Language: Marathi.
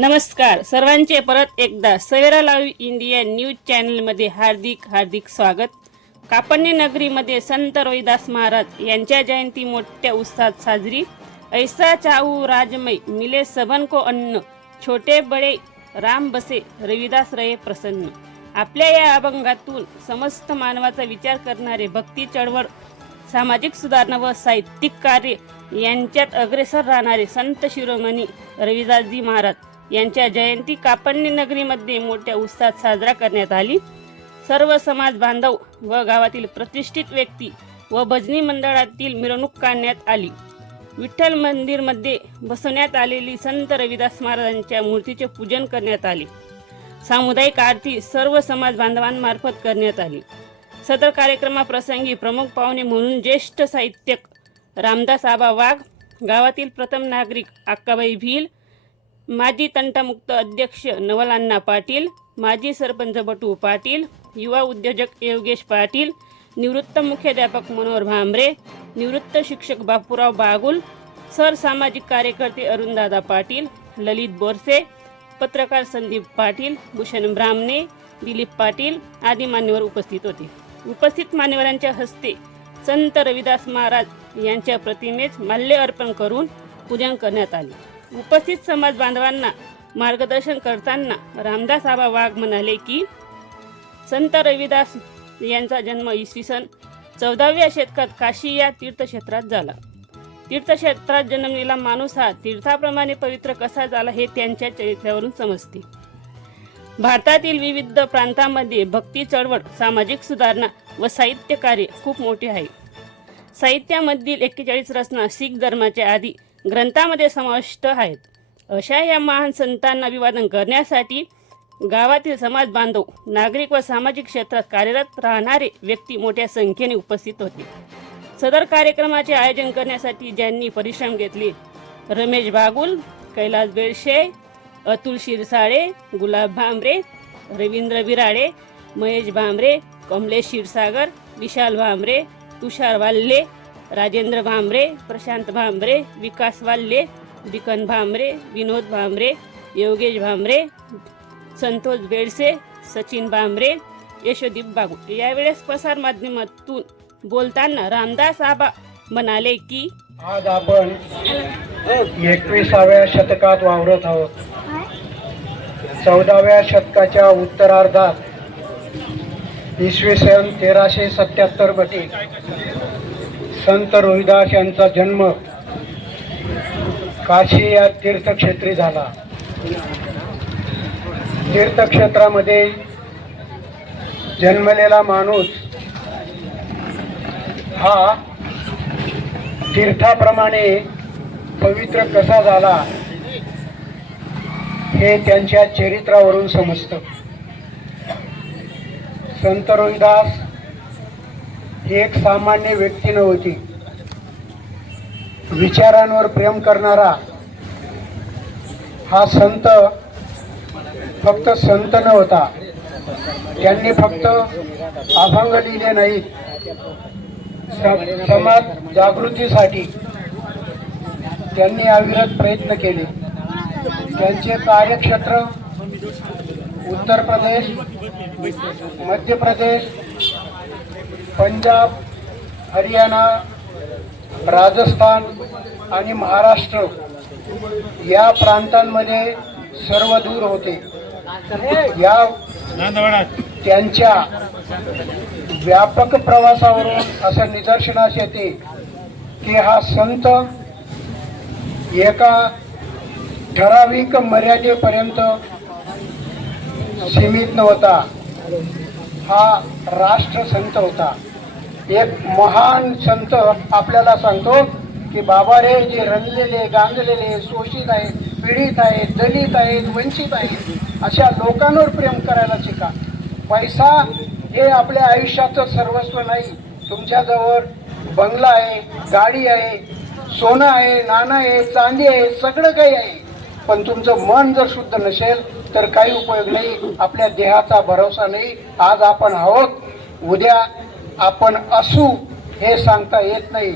नमस्कार सर्वांचे परत एकदा सवेरा लाईव्ह इंडिया न्यूज चॅनलमध्ये हार्दिक स्वागत। कापण्य नगरीमध्ये संत रोहिदास महाराज यांच्या जयंती मोठ्या उत्साहात साजरी। ऐसा चाहू राजमय मिले सबन को अन्न, छोटे बडे राम बसे रविदास रहे प्रसन्न। आपल्या या अभंगातून समस्त मानवाचा विचार करणारे भक्ती चळवळ, सामाजिक सुधारणा व साहित्यिक कार्य यांच्यात अग्रेसर राहणारे संत शिरोमणी रविदासजी महाराज यांच्या जयंती कापण्य नगरीमध्ये मोठ्या उत्साहात साजरा करण्यात आली। सर्व समाज बांधव व गावातील प्रतिष्ठित व्यक्ती व भजनी मंडळातील मिरवणूक काढण्यात आली। विठ्ठल मंदिरमध्ये बसवण्यात आलेली संत रविदास महाराजांच्या मूर्तीचे पूजन करण्यात आले। सामुदायिक आरती सर्व समाज बांधवांमार्फत करण्यात आली। सदर कार्यक्रमाप्रसंगी प्रमुख पाहुणे म्हणून ज्येष्ठ साहित्यिक रामदास आबा वाघ, गावातील प्रथम नागरिक अक्काबाई भील, माजी तंटामुक्त अध्यक्ष नवलांना पाटील, माजी सरपंच बटू पाटील, युवा उद्योजक योगेश पाटील, निवृत्त मुख्याध्यापक मनोहर भांबरे, निवृत्त शिक्षक बापूराव बागुल, सर सामाजिक कार्यकर्ते अरुणदादा पाटील, ललित बोरसे, पत्रकार संदीप पाटील, भूषण ब्राह्मणे, दिलीप पाटील आदी मान्यवर उपस्थित होते। उपस्थित मान्यवरांच्या हस्ते संत रविदास महाराज यांच्या प्रतिमेस माल्य अर्पण करून पूजन करण्यात आले। उपस्थित समाज बांधवांना मार्गदर्शन करताना रामदास आबा वाघ म्हणाले की संत रविदास यांचा जन्म इसवी सन 14व्या शतकात काशी या तीर्थक्षेत्रात झाला। तीर्थक्षेत्रात जन्मलेला माणूस हा तीर्थाप्रमाणे पवित्र कसा झाला हे त्यांच्या चरित्रावरून समजते। भारतातील विविध प्रांतांमध्ये भक्ती चळवळ, सामाजिक सुधारणा व साहित्य कार्य खूप मोठे आहे। साहित्यामधील 41 रचना शीख धर्माच्या आदी ग्रंथामध्ये समाविष्ट आहेत। अशा या महान संतांना अभिवादन करण्यासाठी गावातील समाज बांधव, नागरिक व सामाजिक क्षेत्रात कार्यरत राहणारे व्यक्ती मोठ्या संख्येने उपस्थित होते। सदर कार्यक्रमाचे आयोजन करण्यासाठी ज्यांनी परिश्रम घेतले, रमेश बागुल, कैलास बेळशे, अतुल शिरसाळे, गुलाब भांबरे, रवींद्र बिराडे, महेश भांबरे, कमलेश क्षीरसागर, विशाल भांबरे, तुषार वाल्ले, राजेंद्र भांबरे, प्रशांत भांबरे, विकास वाल्ले, दिकन भांबरे, विनोद भांबरे, योगेश भांबरे, संतोष बेळसे, सचिन भांबरे, यशोदीप बागुल। यावेळेस प्रसार माध्यमातून बोलताना रामदास आबा म्हणाले की आज आपण 21व्या शतकात वावरत आहोत। 14व्या शतकाच्या उत्तरार्धात इसवी सन 1377 मध्ये संत रोहिदास यांचा जन्म काशी या तीर्थक्षेत्री झाला। तीर्थक्षेत्रामध्ये जन्मलेला माणूस हा तीर्थाप्रमाणे पवित्र कसा झाला हे त्यांच्या चरित्रावरून समजतं। संत रोहिदास ही एक सामान्य व्यक्ती नव्हती। विचारांवर प्रेम करणारा हा संत फक्त संत नव्हता। त्यांनी फक्त अभंग लिहिले नाहीत, समाज जागृतीसाठी त्यांनी अविरत प्रयत्न केले। त्यांचे कार्यक्षेत्र उत्तर प्रदेश, मध्य प्रदेश, पंजाब, हरियाणा, राजस्थान आणि महाराष्ट्र या प्रांतांमध्ये सर्व दूर होते। या त्यांच्या व्यापक प्रवासावरून असं निदर्शनास येते की हा संत एका ठराविक मर्यादेपर्यंत सीमित नव्हता। हा राष्ट्रसंत होता। एक महान संत आपल्याला सांगतो की बाबा रे, जे रंजलेले, गांजलेले, शोषित आहेत, पीडित आहेत, दलित आहेत, वंचित आहेत, अशा लोकांवर प्रेम करायला शिका। पैसा हे आपल्या आयुष्याचं सर्वस्व नाही। तुमच्याजवळ बंगला आहे, गाडी आहे, सोनं आहे, नाणं आहे, चांदी आहे, सगळं काही आहे, पण तुमचं मन जर शुद्ध नसेल तर काही उपयोग नाही। आपल्या देहाचा भरोसा नाही। आज आपण आहोत, उद्या आपण असू हे सांगता येत नाही।